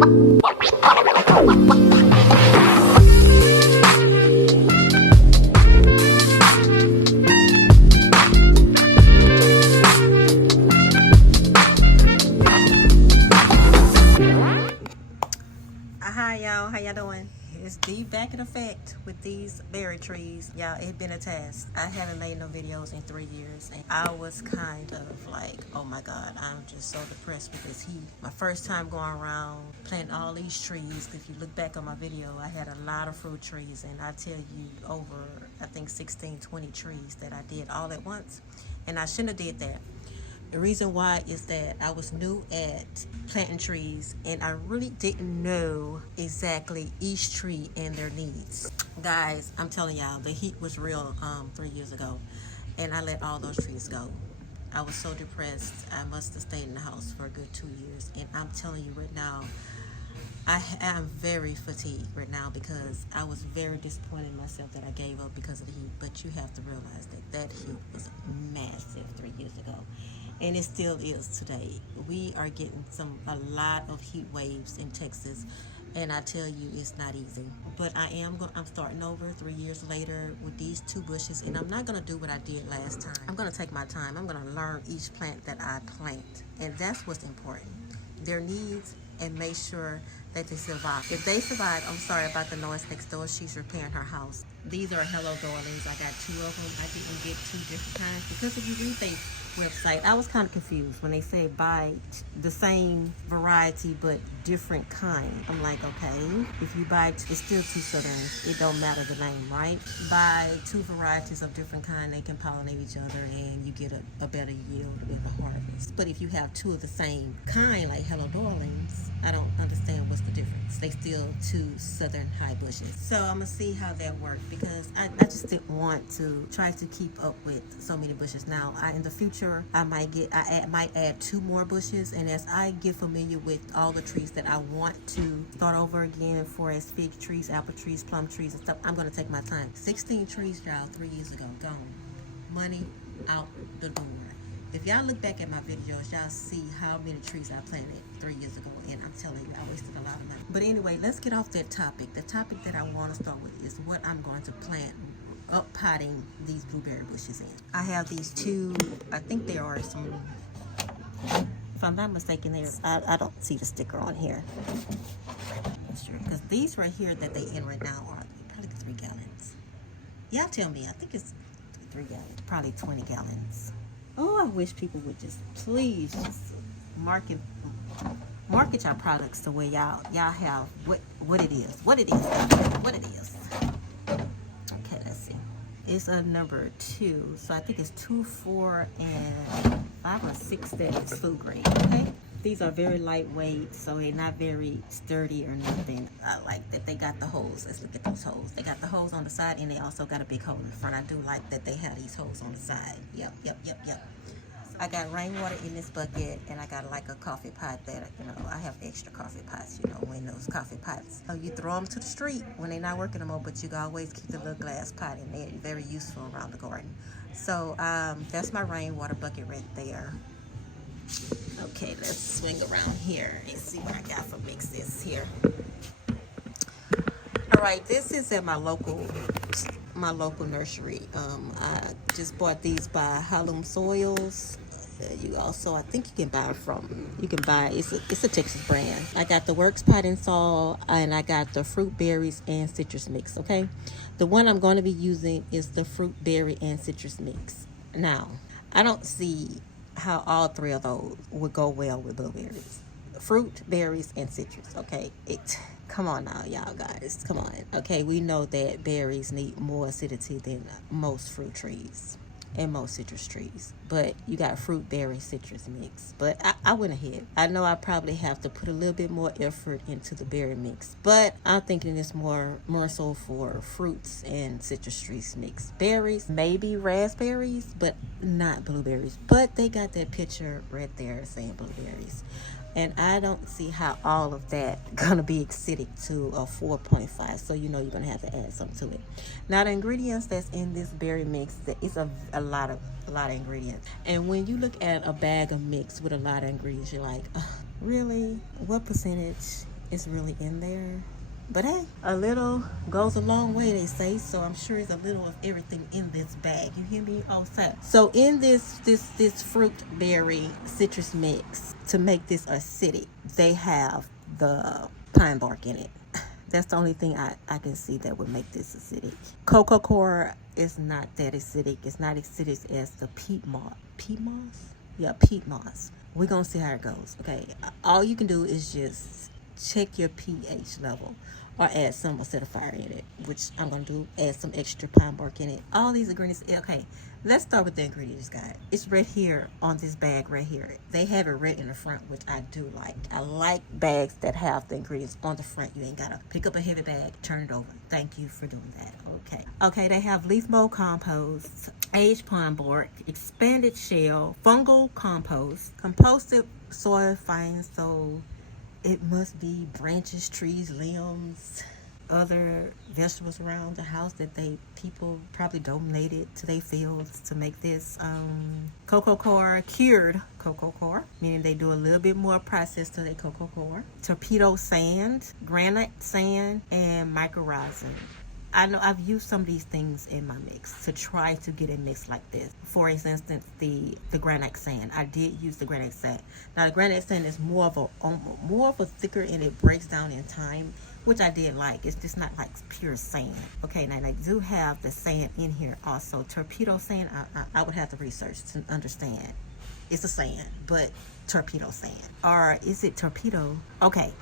Hi y'all, how y'all doing? It's D back in effect with these berry trees. Y'all, it's been a test. I haven't made no videos in 3 years, and I was kind of like, oh my god, I'm just so depressed with this heat. My first time going around planting all these trees. If you look back on my video, I had a lot of fruit trees, and I tell you, over I think 16-20 trees that I did all at once, and I shouldn't have did that. The reason why is that I was new at planting trees, and I really didn't know exactly each tree and their needs. Guys, I'm telling y'all, the heat was real 3 years ago, and I let all those trees go. I was so depressed. I must have stayed in the house for a good 2 years, and I'm telling you right now, I am very fatigued right now because I was very disappointed in myself that I gave up because of the heat. But you have to realize that that heat was massive 3 years ago, and it still is today. We are getting a lot of heat waves in Texas, and I tell you, it's not easy. But I'm starting over 3 years later with these 2 bushes, and I'm not gonna do what I did last time. I'm gonna take my time. I'm gonna learn each plant that I plant, and that's what's important. Their needs, and make sure that they survive. If they survive, I'm sorry about the noise next door. She's repairing her house. These are Hello Darlings. I got 2 of them. I didn't get 2 different kinds because if you read their website, I was kind of confused when they said buy the same variety but different kind. I'm like, okay, if you buy, it's still 2 Southerns. It don't matter the name, right? Buy 2 varieties of different kind, they can pollinate each other, and you get a better yield with the harvest. But if you have 2 of the same kind, like Hello Darlings, I don't understand what's the difference. They still 2 Southern high bushes. So I'm gonna see how that works because I just didn't want to try to keep up with so many bushes. Now, in the future, I might add 2 more bushes, and as I get familiar with all the trees that I want to start over again, for as fig trees, apple trees, plum trees, and stuff, I'm gonna take my time. 16 trees, y'all, 3 years ago, gone. Money out the door. If y'all look back at my videos, y'all see how many trees I planted 3 years ago, and I'm telling you, I wasted a lot of money. But anyway, let's get off that topic. The topic that I want to start with is what I'm going to plant, up potting these blueberry bushes in. I have these 2, I think there are some, if I'm not mistaken, I don't see the sticker on here. Sure, because these right here that they in right now are probably 3 gallons. Y'all tell me, I think it's 3 gallons, probably 20 gallons. Oh, I wish people would just please just market your products the way y'all have what it is. What it is. Okay, let's see. It's a number 2. So I think it's 2, 4, and 5 or 6 that is food grade. Okay. These are very lightweight, so they're not very sturdy or nothing. I like that they got the holes. Let's look at those holes. They got the holes on the side, and they also got a big hole in the front. I do like that they have these holes on the side. Yep. I got rainwater in this bucket, and I got like a coffee pot that, I have extra coffee pots, when those coffee pots. So you throw them to the street when they're not working no more, but you can always keep the little glass pot in there. Very useful around the garden. So that's my rainwater bucket right there. Okay, let's swing around here and see what I got for mixes here. All right, this is at my local nursery. I just bought these by Halum Soils. You also, I think you can buy it's a Texas brand. I got the Works Pot and Sol, and I got the fruit berries and citrus mix. Okay, the one I'm going to be using is the fruit berry and citrus mix. Now, I don't see how all 3 of those would go well with blueberries. Fruit, berries, and citrus. Okay, come on now, y'all guys, come on. Okay, we know that berries need more acidity than most fruit trees and most citrus trees, but you got fruit, berry, citrus mix. But I went ahead. I know I probably have to put a little bit more effort into the berry mix, but I'm thinking it's more so for fruits and citrus trees mix. Berries, maybe raspberries, but not blueberries. But they got that picture right there saying blueberries. And I don't see how all of that gonna be acidic to a 4.5. So you're gonna have to add something to it. Now the ingredients that's in this berry mix, it's a lot of ingredients. And when you look at a bag of mix with a lot of ingredients, you're like, really? What percentage it's really in there. But hey, a little goes a long way, they say. So I'm sure it's a little of everything in this bag. You hear me? All set. So in this fruit berry citrus mix, to make this acidic, they have the pine bark in it. That's the only thing I can see that would make this acidic. Cocoa coir is not that acidic. It's not acidic as the peat moss. Peat moss? Yeah, peat moss. We're going to see how it goes. Okay, all you can do is just check your pH level or add some acidifier in it, which I'm going to do, add some extra pine bark in it. All these ingredients, okay, let's start with the ingredients, guys. It's right here on this bag right here. They have it right in the front, which I do like. I like bags that have the ingredients on the front. You ain't got to pick up a heavy bag, turn it over. Thank you for doing that. Okay, they have leaf mold compost, aged pine bark, expanded shell, fungal compost, composted soil fine, so it must be branches, trees, limbs, other vegetables around the house that people probably donated to their fields to make this. Cocoa coir, cured cocoa coir, meaning they do a little bit more process to their cocoa coir. Torpedo sand, granite sand, and mycorrhizal. I know I've used some of these things in my mix to try to get a mix like this. For instance, the granite sand. I did use the granite sand. Now the granite sand is more of a thicker, and it breaks down in time, which I did like. It's just not like pure sand. Okay, now they do have the sand in here also. Torpedo sand, I would have to research to understand. It's a sand, but torpedo sand. Or is it torpedo? Okay.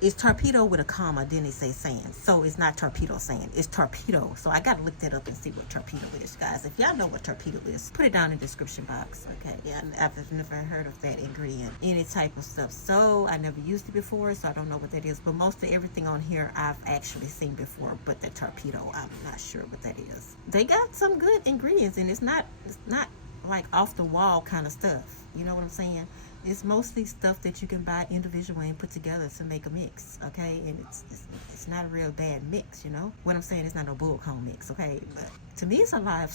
It's torpedo with a comma, then they say sand. So it's not torpedo sand, it's torpedo. So I gotta look that up and see what torpedo is, guys. If y'all know what torpedo is, put it down in the description box. Okay, yeah, I've never heard of that ingredient, any type of stuff. So I never used it before, so I don't know what that is. But most of everything on here I've actually seen before, but the torpedo, I'm not sure what that is. They got some good ingredients, and it's not like off the wall kind of stuff. You know what I'm saying? It's mostly stuff that you can buy individually and put together to make a mix, okay? And it's not a real bad mix, you know? What I'm saying is not no bullcomb mix, okay? But to me, it's a live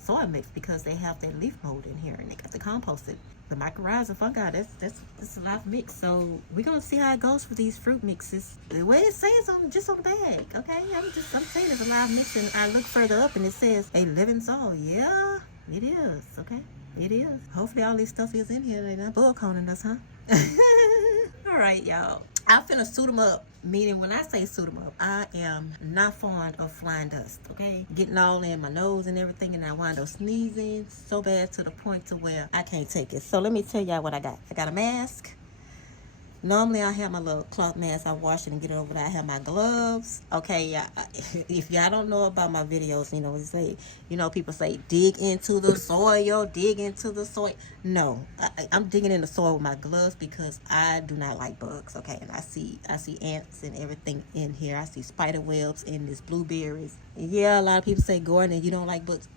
soil mix because they have that leaf mold in here and they got the composted, the mycorrhizal fungi. That's a live mix. So we're gonna see how it goes for these fruit mixes. The way it says just on the bag, okay? I'm saying it's a live mix, and I look further up and it says a living soil. Yeah, it is, okay? It is. Hopefully all this stuff is in here. They're not bullconing us, huh? All right, y'all. I'm finna suit them up. Meaning when I say suit them up, I am not fond of flying dust, okay? Getting all in my nose and everything, and I wind up sneezing so bad to the point to where I can't take it. So let me tell y'all what I got. I got a mask. Normally I have my little cloth mask. I wash it and get it over there. I have my gloves. Okay, yeah. If y'all don't know about my videos, people say dig into the soil, dig into the soil. No, I'm digging in the soil with my gloves because I do not like bugs. Okay, and I see ants and everything in here. I see spider webs in this blueberries. Yeah, a lot of people say, Gordon, you don't like bugs.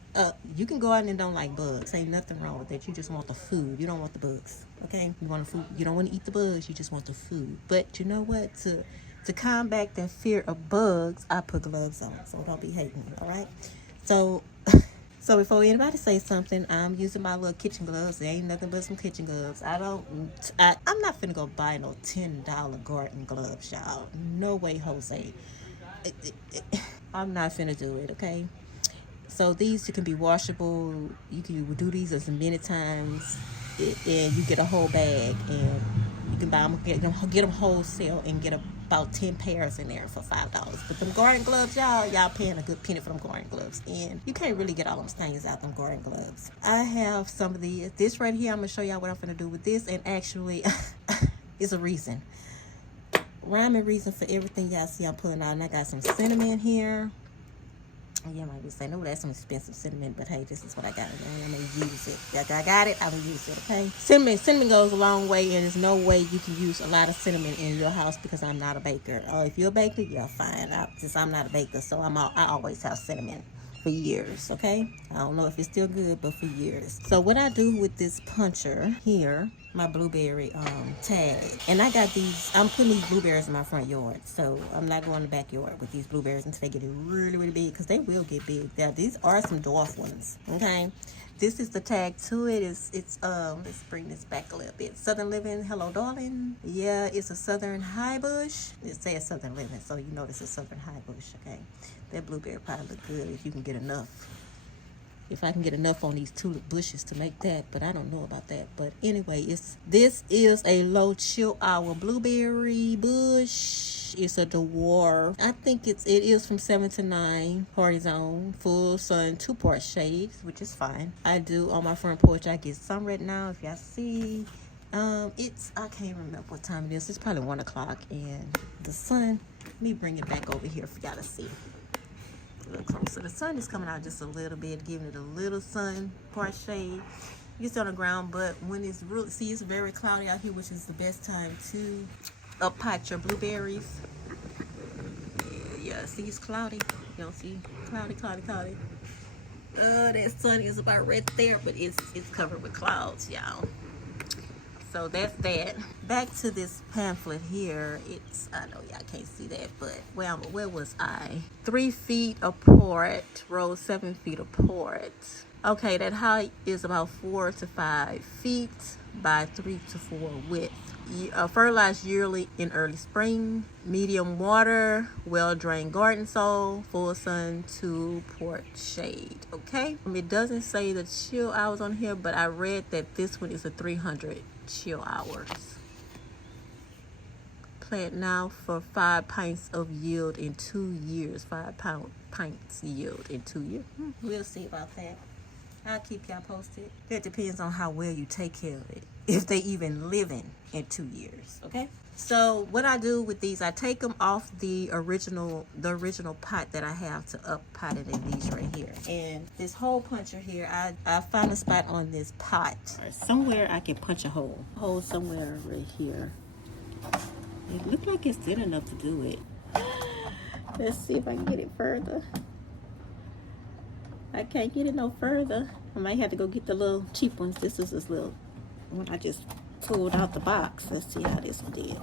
You can go out and don't like bugs. Ain't nothing wrong with that. You just want the food. You don't want the bugs. Okay? You want the food. You don't want to eat the bugs. You just want the food. But you know what? To combat the fear of bugs, I put gloves on. So don't be hating. All right? So before anybody say something, I'm using my little kitchen gloves. There ain't nothing but some kitchen gloves. I'm not finna go buy no $10 garden gloves, y'all. No way, Jose. I'm not finna do it, okay? So these can be washable. You can do these as many times, and you get a whole bag, and you can buy them, get them wholesale, and get about 10 pairs in there for $5. But them garden gloves, y'all paying a good penny for them garden gloves, and you can't really get all them stains out them garden gloves. I have some of these. This right here, I'm gonna show y'all what I'm gonna do with this, and actually, it's a reason. Rhyme and reason for everything y'all see I'm pulling out. And I got some cinnamon here. You might be saying, oh, that's some expensive cinnamon, but hey, this is what I got. I'm going to use it. I got it. I'm going to use it, okay? Cinnamon goes a long way, and there's no way you can use a lot of cinnamon in your house because I'm not a baker. If you're a baker, you're fine. Since I'm not a baker, so I always have cinnamon for years, okay? I don't know if it's still good, but for years. So what I do with this puncher here, my blueberry tag, and I got these, I'm putting these blueberries in my front yard, so I'm not going to the backyard with these blueberries until they get really, really big, because they will get big. These are some dwarf ones, okay? This is the tag to it. It's let's bring this back a little bit. Southern Living, hello darling. Yeah, it's a Southern High Bush. It says Southern Living, so you know this is Southern High Bush, okay? That blueberry pie look good if you can get enough. If I can get enough on these tulip bushes to make that, but I don't know about that. But anyway, this is a low chill hour blueberry bush. It's a dwarf. I think it is from 7 to 9 party zone, full sun, 2-part shades, which is fine. I do on my front porch. I get some right now. If y'all see, I can't remember what time it is. It's probably 1 o'clock, and the sun. Let me bring it back over here for y'all to see. A little closer. The sun is coming out just a little bit, giving it a little sun, part shade. It's on the ground, but when it's really, see, it's very cloudy out here, which is the best time to up pot your blueberries. Yeah, see, it's cloudy. You don't see cloudy. That sun is about right there, but it's covered with clouds, y'all. So that's that. Back to this pamphlet here. I know y'all can't see that, but where was I? 3 feet apart, rows 7 feet apart. Okay, that height is about 4 to 5 feet by 3 to 4 width. Fertilized yearly in early spring. Medium water, well-drained garden soil, full sun, 2-part shade. Okay, it doesn't say the chill hours on here, but I read that this one is a 300 chill hours. Plant now for 5 pints of yield in 2 years. 5 pints yield in 2 years. We'll see about that. I'll keep y'all posted. That depends on how well you take care of it. If they even living in 2 years, okay? So what I do with these, I take them off the original pot that I have to up pot it in these right here. And this hole puncher here, I find a spot on this pot. Somewhere I can punch a hole. Hole somewhere right here. It looks like it's thin enough to do it. Let's see if I can get it further. I can't get it no further. I might have to go get the little cheap ones. This is this little one I just pulled out the box. Let's see how this one did.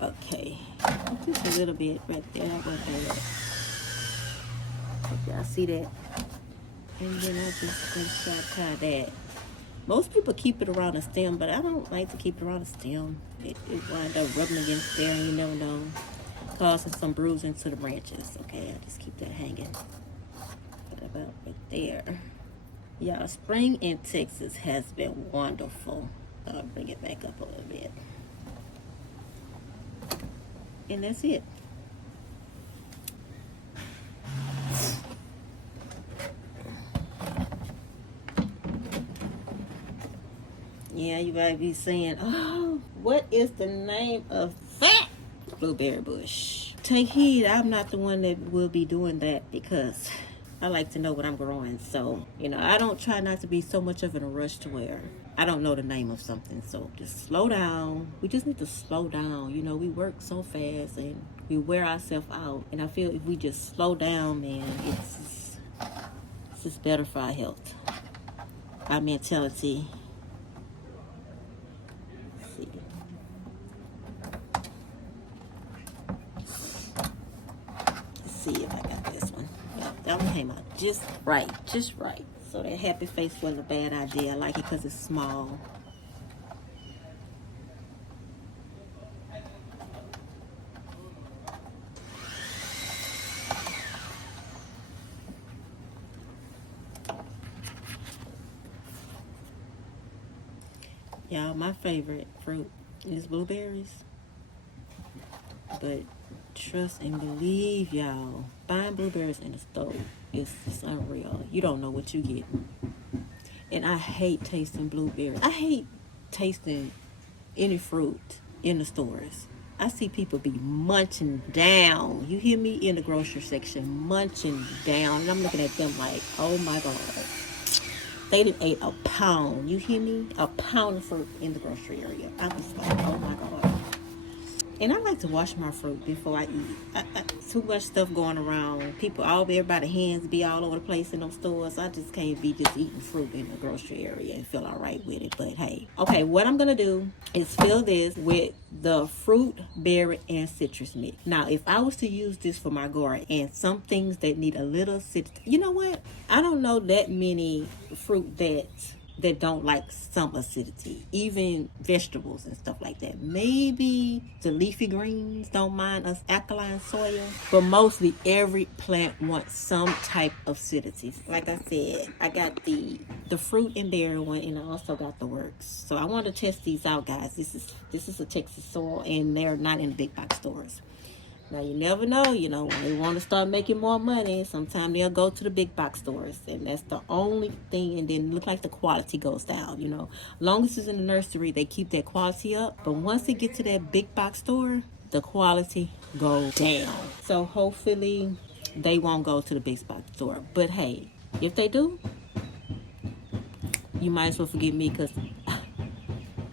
Okay, just a little bit right there. I went there. Okay, I see that. And then I just tie that. Most people keep it around the stem, but I don't like to keep it around the stem. It wind up rubbing against there, and you never know, causing some bruising to the branches. Okay, I just keep that hanging. Right about right there. Y'all, spring in Texas has been wonderful. I'll bring it back up a little bit. And that's it. Yeah, you might be saying, oh, what is the name of that blueberry bush? Take heed, I'm not the one that will be doing that, because I like to know what I'm growing. So, I don't try not to be so much of in a rush to where I don't know the name of something. So just slow down. We just need to slow down. We work so fast and we wear ourselves out. And I feel if we just slow down, man, it's just better for our health, our mentality. See if I got this one. That one came out just right. So that happy face wasn't a bad idea. I like it because it's small. Y'all, my favorite fruit is blueberries. But trust and believe, y'all, buying blueberries in the store is unreal. You don't know what you get. And I hate tasting blueberries. I hate tasting any fruit in the stores. I see people be munching down. You hear me? In the grocery section, munching down. And I'm looking at them like, oh my God. They done ate a pound. You hear me? A pound of fruit in the grocery area. I was like, oh my God. And I like to wash my fruit before I eat it. too much stuff going around. Everybody hands be all over the place in those stores. I just can't be just eating fruit in the grocery area and feel all right with it. But hey, okay, what I'm gonna do is fill this with the fruit, berry, and citrus mix. Now, if I was to use this for my garden and some things that need a little citrus, you know what? I don't know that many fruit that don't like some acidity, even vegetables and stuff like that. Maybe the leafy greens don't mind us alkaline soil, but mostly every plant wants some type of acidity. Like I said, I got the fruit and berry one, and I also got the works. So I want to test these out, guys. This is a Texas soil, and they're not in big box stores. Now, you never know, when they want to start making more money, sometimes they'll go to the big box stores, and that's the only thing, and then look like the quality goes down, Long as it's in the nursery, they keep that quality up, but once it gets to that big box store, the quality goes down. So hopefully they won't go to the big box store, but hey, if they do, you might as well forgive me, because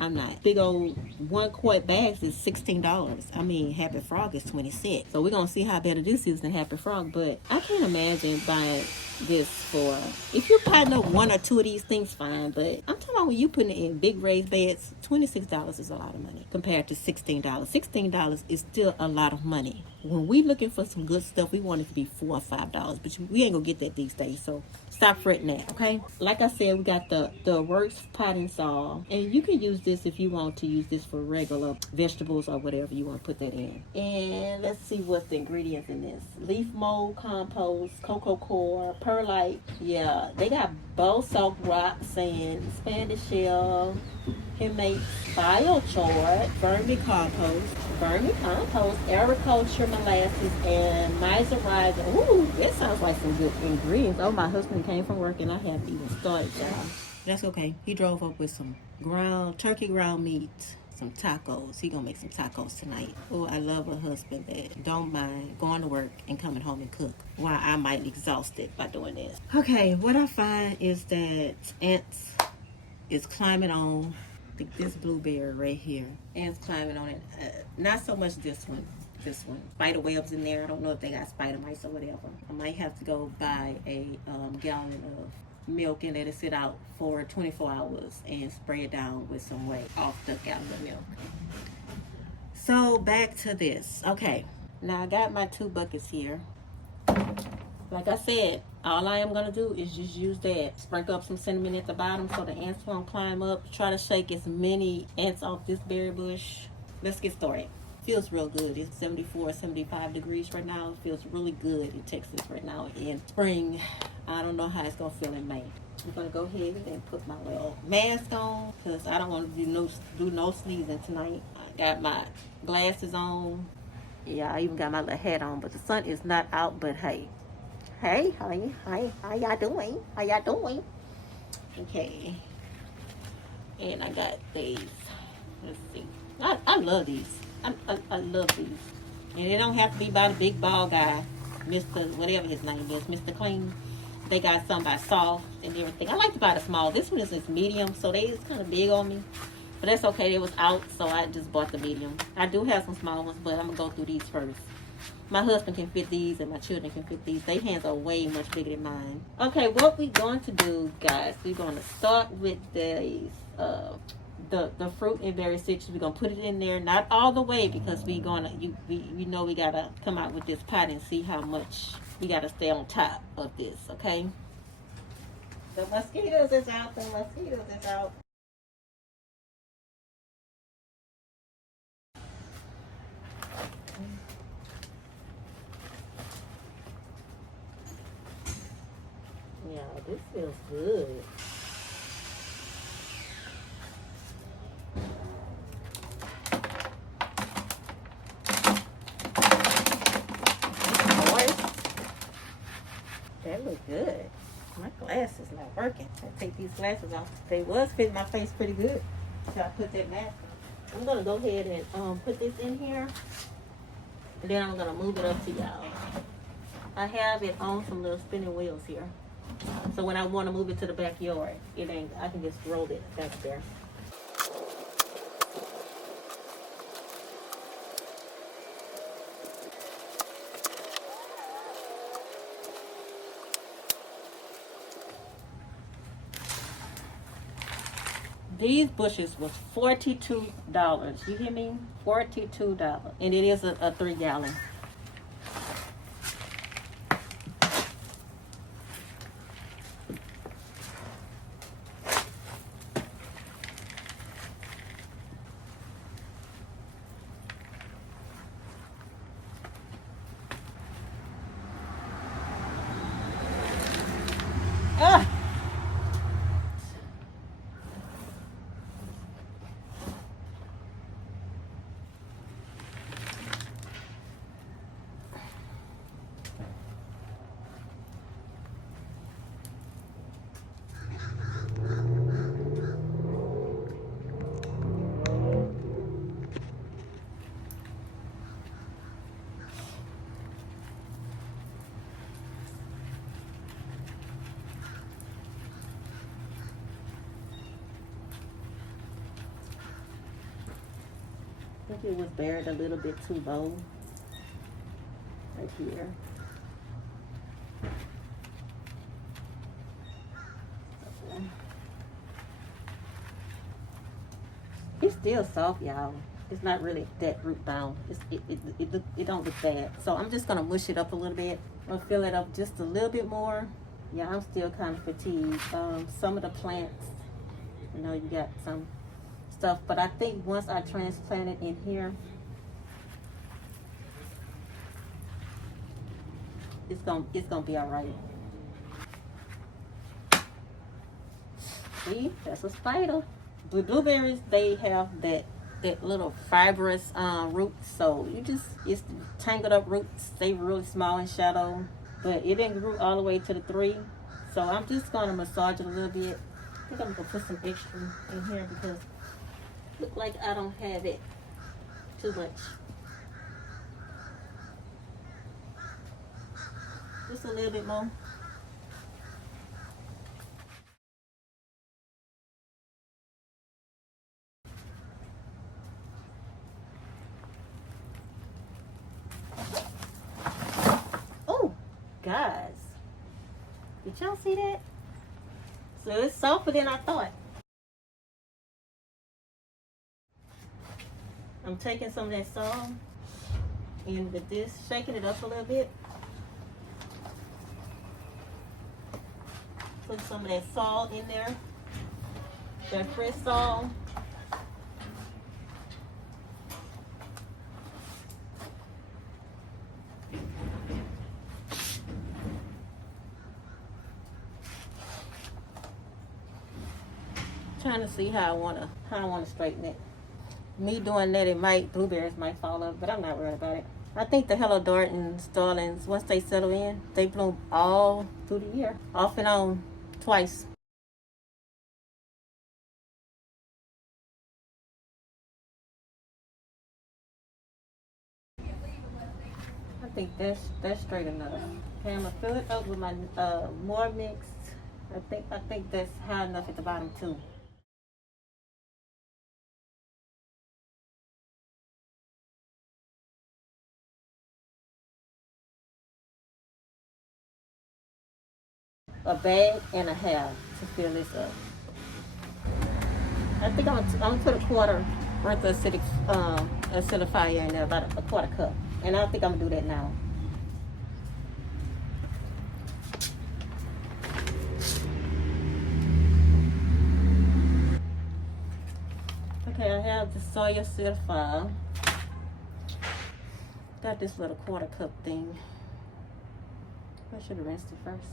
I'm not. Big old 1 quart bags is $16. I mean, Happy Frog is 26. So we're going to see how better this is than Happy Frog. But I can't imagine buying this for, if you're buying up 1 or 2 of these things, fine. But I'm talking about when you putting it in big raised beds, $26 is a lot of money compared to $16. $16 is still a lot of money. When we looking for some good stuff, we want it to be $4 or $5. But we ain't going to get that these days. So stop fretting that, okay? Like I said, we got the Works potting saw. And you can use this if you want to use this for regular vegetables or whatever you want to put that in. And let's see what's the ingredients in this. Leaf mold, compost, cocoa core, perlite. Yeah, they got basalt rock, sand, Spanish shell, humates, biochar, vermicompost, agriculture molasses, and mycorrhiza. Ooh, that sounds like some good ingredients. Oh, my husband came from work and I haven't even started, y'all. That's okay. He drove up with some turkey ground meat, some tacos. He gonna make some tacos tonight. Oh, I love a husband that don't mind going to work and coming home and cook, while I might exhaust it by doing this. Okay, what I find is that ants is climbing on this blueberry right here. Ants climbing on it. Not so much this one. Spider webs in there. I don't know if they got spider mites or whatever. I might have to go buy a gallon of milk and let it sit out for 24 hours and spray it down with some whey off the gallon of milk. So back to this. Okay, now I got my 2 buckets here. Like I said, all I am going to do is just use that. Sprinkle up some cinnamon at the bottom so the ants won't climb up. Try to shake as many ants off this berry bush. Let's get started. Feels real good. It's 74, 75 degrees right now. It feels really good in Texas right now in spring. I don't know how it's going to feel in May. I'm going to go ahead and put my little mask on because I don't want to do no sneezing tonight. I got my glasses on. Yeah, I even got my little hat on, but the sun is not out, but hey. Hey, honey. Hi, how y'all doing? Okay. And I got these. Let's see. I love these. I love these. And they don't have to be by the big ball guy, Mr. whatever his name is, Mr. Clean. They got some by soft and everything. I like to buy the small. This one is medium, so it's kind of big on me. But that's okay. It was out, so I just bought the medium. I do have some small ones, but I'm going to go through these first. My husband can fit these and my children can fit these. Their hands are way much bigger than mine. Okay, what we're going to do, guys, we're going to start with these, the fruit and berry citrus. We're going to put it in there, not all the way, because we got to come out with this pot and see how much we got to stay on top of this, okay? The mosquitoes is out. Yeah, this feels good. That look good. My glasses not working. I take these glasses off. They was fitting my face pretty good. So I put that mask on. I'm gonna go ahead and put this in here. And then I'm gonna move it up to y'all. I have it on some little spinning wheels here. So when I want to move it to the backyard, I can just roll it back there. These bushes was $42. You hear me? $42. And it is a 3-gallon. Ah! I think it was buried a little bit too low. Right here. It's still soft, y'all. It's not really that root bound. It don't look bad. So I'm just gonna mush it up a little bit. I'm gonna fill it up just a little bit more. Yeah, I'm still kind of fatigued. Some of the plants, you know, you got some stuff, but I think once I transplant it in here, it's gonna be all right. See, that's a spider. The blueberries, they have that little fibrous roots, so it's tangled up roots. They really small and shallow, but it didn't grow all the way to the 3. So I'm just gonna massage it a little bit. I think I'm gonna put some extra in here because it look like I don't have it too much. Just a little bit more. Oh, guys, did y'all see that? So it's softer than I thought. I'm taking some of that salt and with this, shaking it up a little bit. Put some of that salt in there, that fresh salt. Trying to see how I wanna straighten it. Me doing that, blueberries might fall up, but I'm not worried about it. I think the Hello Darlins, once they settle in, they bloom all through the year, off and on, twice. I think that's straight enough. Okay, I'm gonna fill it up with my more mixed. I think that's high enough at the bottom too. A bag and a half to fill this up. I think I'm gonna put a quarter worth of acidifier in there, about a quarter cup. And I think I'm gonna do that now. Okay, I have the soy acidifier. Got this little quarter cup thing. I should have rinsed it first.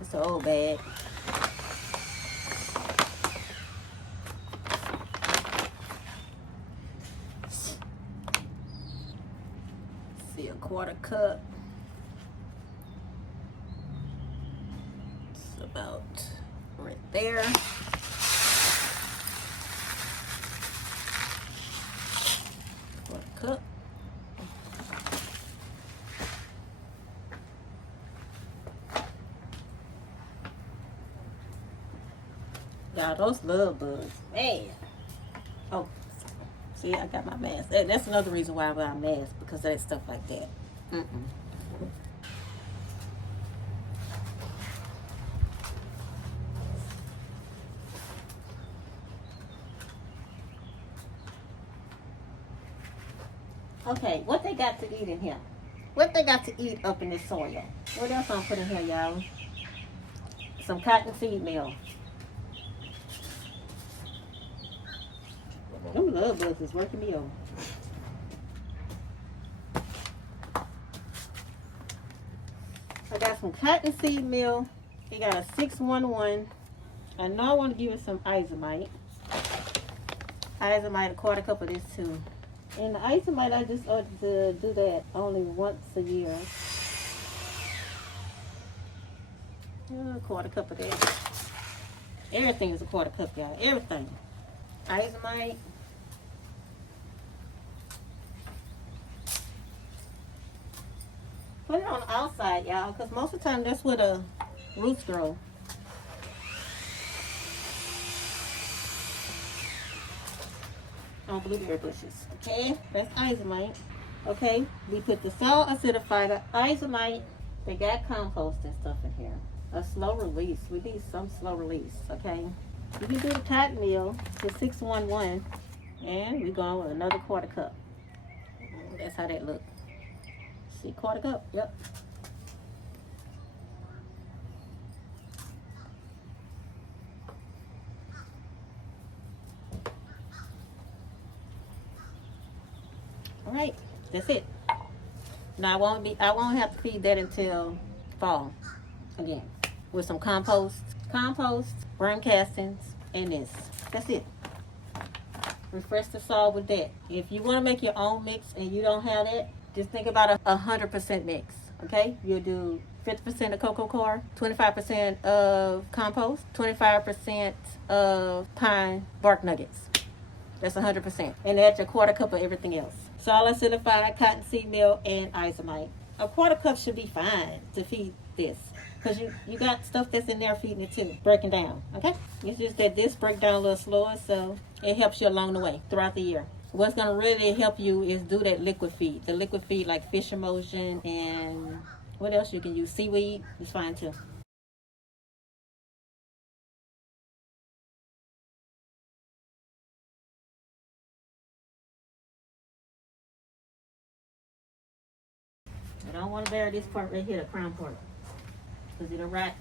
It's an old bag. See, a quarter cup. It's about right there. Quarter cup. Y'all, those love bugs. Man. Oh, see, I got my mask. That's another reason why I wear a mask, because of that stuff like that. Mm-mm. Okay, what they got to eat in here? What they got to eat up in this soil? What else I'm putting here, y'all? Some cottonseed meal. Them love bugs is working me over. I got some cottonseed meal. It got a 611. I know I want to give it some isomite. Isomite, a quarter cup of this too. And the isomite, I just ought to do that only once a year. A quarter cup of that. Everything is a quarter cup, y'all. Everything. Isomite. Put it on the outside, y'all, because most of the time that's where the roots grow. On blueberry bushes. Okay, that's isomite. Okay, we put the salt acidifier, isomite. They got compost and stuff in here. A slow release. We need some slow release. Okay, you can do the cotton meal, the 611, and we're going with another quarter cup. That's how that looks. See, quarter cup. Yep. All right, that's it. Now I won't have to feed that until fall again with some compost, worm castings, and this. That's it. Refresh the soil with that. If you want to make your own mix and you don't have that, just think about 100% mix. Okay, you'll do 50% of cocoa coir, 25% of compost, 25% of pine bark nuggets. That's 100%. And add your quarter cup of everything else. Solid acidified cottonseed meal and isomite. A quarter cup should be fine to feed this, because you got stuff that's in there feeding it too, breaking down. Okay, it's just that this break down a little slower, so it helps you along the way throughout the year. What's going to really help you is do that liquid feed. The liquid feed like fish emulsion, and what else you can use? Seaweed is fine too. I don't want to bury this part right here, the crown part, because it'll rot.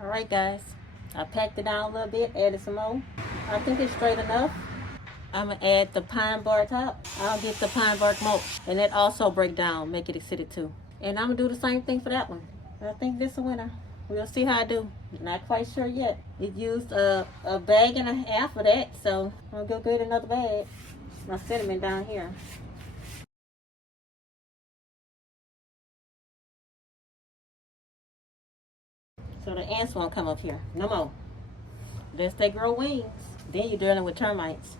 All right, guys. I packed it down a little bit, added some more. I think it's straight enough. I'm going to add the pine bark top. I'll get the pine bark mulch, and that also break down, make it acidic too. And I'm going to do the same thing for that one. I think this is a winner. We'll see how I do. Not quite sure yet. It used a bag and a half of that, so I'll go get another bag. My cinnamon down here. So the ants won't come up here. No more. Unless they grow wings. Then you're dealing with termites.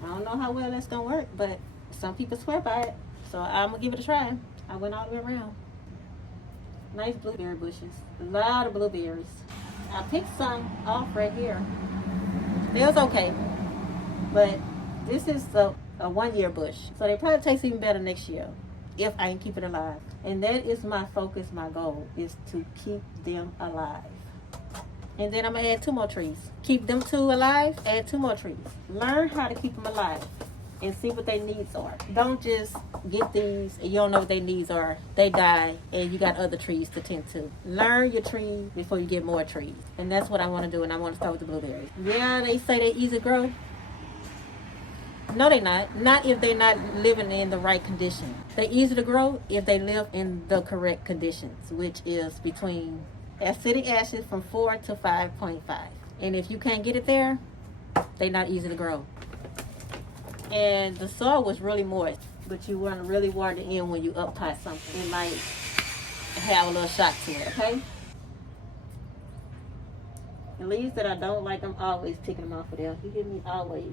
I don't know how well that's gonna work, but some people swear by it. So I'm gonna give it a try. I went all the way around. Nice blueberry bushes. A lot of blueberries. I picked some off right here. It was okay. But this is a 1 year bush. So they probably taste even better next year if I can keep it alive. And that is my focus, my goal, is to keep them alive. And then I'm going to add 2 more trees. Keep them 2 alive, add 2 more trees. Learn how to keep them alive and see what their needs are. Don't just get these and you don't know what their needs are. They die and you got other trees to tend to. Learn your trees before you get more trees. And that's what I want to do, and I want to start with the blueberries. Yeah, they say they're easy to grow. No, they're not. Not if they're not living in the right condition. They're easy to grow if they live in the correct conditions, which is between acidic acid from 4 to 5.5. And if you can't get it there, they're not easy to grow. And the soil was really moist, but you want to really water it in when you up pot something. It might have a little shock to it, okay? The leaves that I don't like, I'm always picking them off of there. You hear me? Always.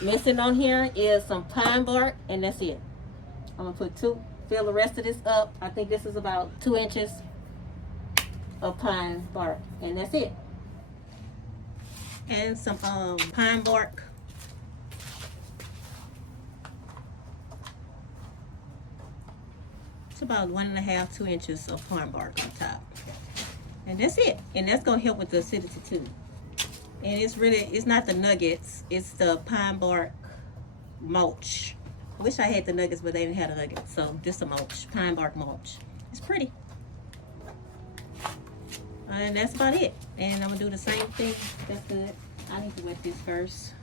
Missing on here is some pine bark, and that's it. I'm gonna put two, fill the rest of this up. I think this is about 2 inches of pine bark, and that's it. And some pine bark. It's about 1.5, 2 inches of pine bark on top. And that's it. And that's gonna help with the acidity too. And it's not the nuggets, it's the pine bark mulch. I wish I had the nuggets, but they didn't have the nuggets. So this is a mulch, pine bark mulch. It's pretty. And that's about it. And I'm gonna do the same thing. That's good. I need to wet this first.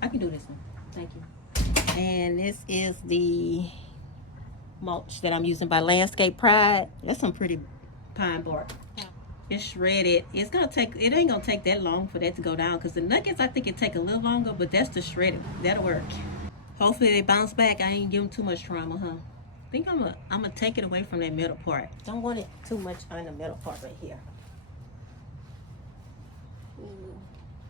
I can do this one. Thank you. And this is the mulch that I'm using by Landscape Pride. That's some pretty pine bark. It's shredded. It ain't gonna take that long for that to go down, because the nuggets, I think it take a little longer, but that's the shredded. That'll work. Hopefully they bounce back. I ain't give them too much trauma, huh? I think I'm gonna take it away from that middle part. Don't want it too much on the middle part right here.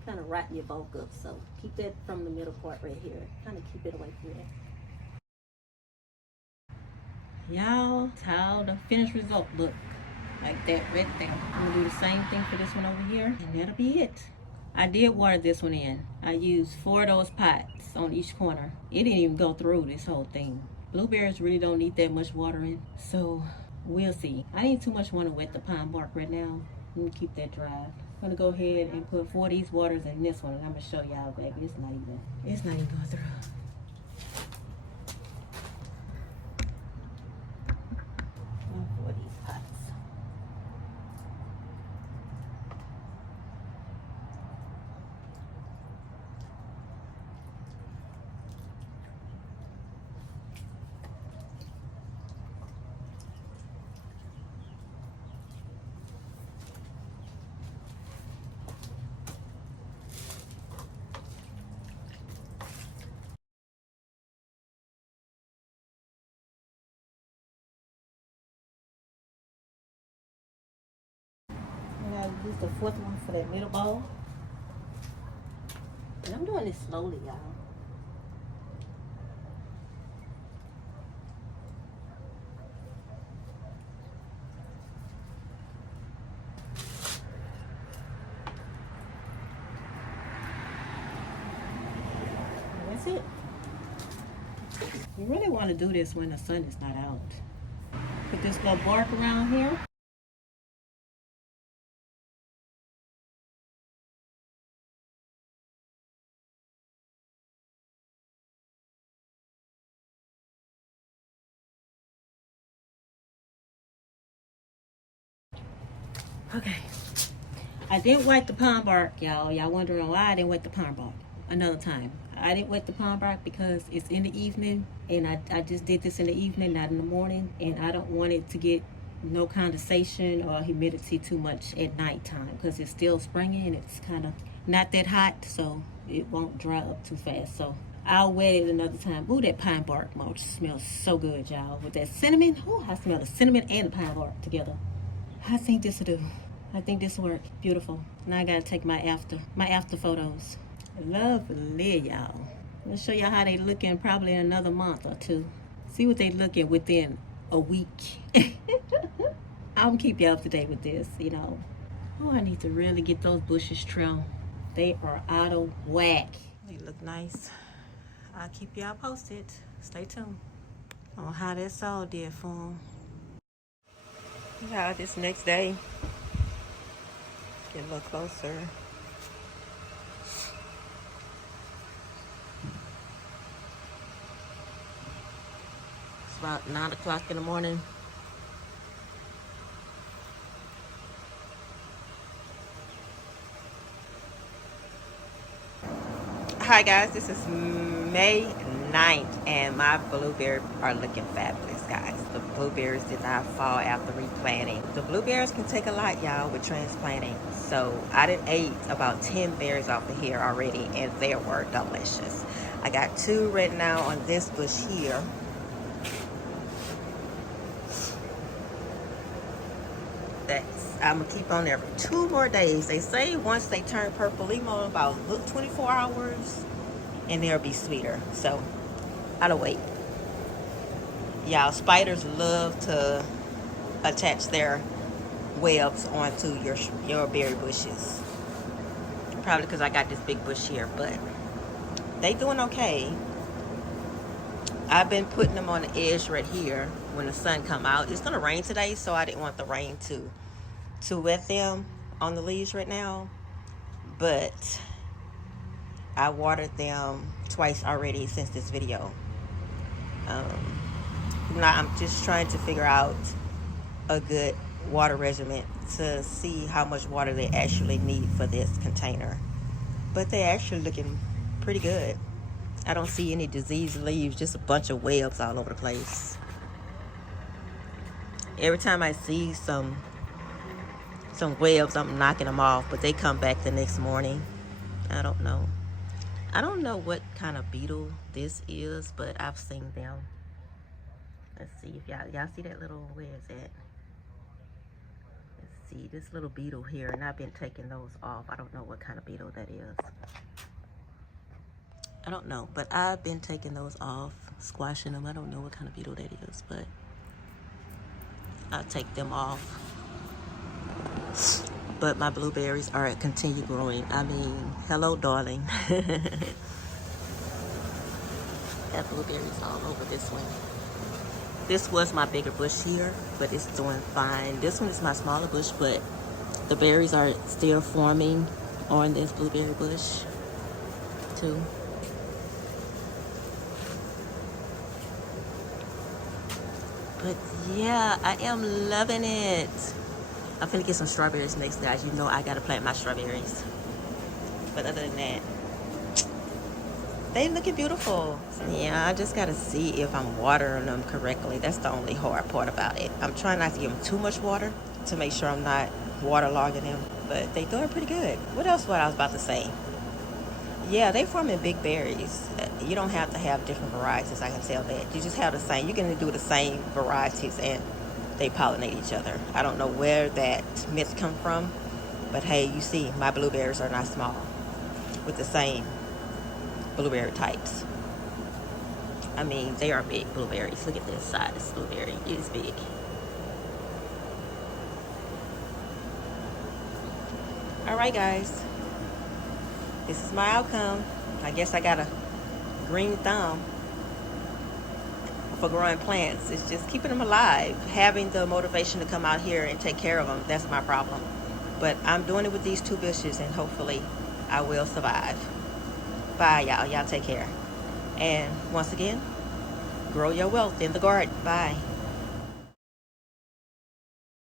Kind of rotten your bulk up, so keep that from the middle part right here. Kind of keep it away from there. Y'all, that's how the finished result look. Like that right there. I'm gonna do the same thing for this one over here, and that'll be it. I did water this one in. I used 4 of those pots on each corner. It didn't even go through this whole thing. Blueberries really don't need that much watering, so we'll see. I didn't too much want to wet the pine bark right now. Let me keep that dry. I'm gonna go ahead and put 4 of these waters in this one, and I'm gonna show y'all, baby. It's not even going through. Use the 4th one for that middle bowl. And I'm doing this slowly, y'all. And that's it. You really want to do this when the sun is not out. Put this little bark around here. Okay. I didn't wet the pine bark, y'all. Y'all wondering why I didn't wet the pine bark. Another time. I didn't wet the pine bark because it's in the evening, and I just did this in the evening, not in the morning, and I don't want it to get no condensation or humidity too much at nighttime, because it's still springy and it's kind of not that hot, so it won't dry up too fast. So I'll wet it another time. Ooh, that pine bark mulch smells so good, y'all. With that cinnamon, ooh, I smell the cinnamon and the pine bark together. I think this will do. I think this will work. Beautiful. Now I gotta take my after photos. Lovely, y'all. I'm gonna show y'all how they looking probably in another month or two. See what they looking within a week. I'll keep you up to date with this, you know. Oh, I need to really get those bushes trimmed. They are out of whack. They look nice. I'll keep y'all posted. Stay tuned on how that soil did for them. Yeah, this next day, get a little closer. It's about 9 o'clock in the morning. Hi guys, this is May 9th and my blueberries are looking fabulous. guys. The blueberries did not fall after replanting. The blueberries can take a lot, y'all, with transplanting. So I done ate about 10 berries off of here already, and they were delicious. I got 2 right now on this bush here. I'm gonna keep on there for 2 more days. They say once they turn purple, leave them on about 24 hours and they'll be sweeter. So I'll wait. Y'all, spiders love to attach their webs onto your berry bushes. Probably because I got this big bush here, but they doing okay. I've been putting them on the edge right here when the sun come out. It's gonna rain today, so I didn't want the rain to wet them on the leaves right now. But I watered them twice already since this video. Now I'm just trying to figure out a good water regimen to see how much water they actually need for this container. But they're actually looking pretty good. I don't see any diseased leaves, just a bunch of webs all over the place. Every time I see some webs, I'm knocking them off, but they come back the next morning. I don't know. I don't know what kind of beetle this is, but I've seen them. Let's see if y'all see that little, where is that? Let's see, this little beetle here, and I've been taking those off. I don't know what kind of beetle that is. I don't know, but I've been taking those off, squashing them. I don't know what kind of beetle that is, but I'll take them off. But my blueberries are continue growing. I mean, hello, darling. Got blueberries all over this one. This was my bigger bush here, but it's doing fine. This one is my smaller bush, but the berries are still forming on this blueberry bush too. But yeah, I am loving it. I'm finna get some strawberries next, guys. You know I gotta plant my strawberries. But other than that, they looking beautiful. Yeah, I just gotta see if I'm watering them correctly. That's the only hard part about it. I'm trying not to give them too much water to make sure I'm not waterlogging them. But they doing pretty good. What else was I was about to say? Yeah, they forming big berries. You don't have to have different varieties, I can tell that. You just have the same. You can do the same varieties and they pollinate each other. I don't know where that myth come from, but hey, you see, my blueberries are not small with the same blueberry types. I mean, they are big blueberries. Look at this size blueberry. It is big. All right, guys. This is my outcome. I guess I got a green thumb for growing plants. It's just keeping them alive, having the motivation to come out here and take care of them. That's my problem. But I'm doing it with these 2 bushes, and hopefully I will survive. Bye, y'all. Y'all take care. And once again, grow your wealth in the garden. Bye.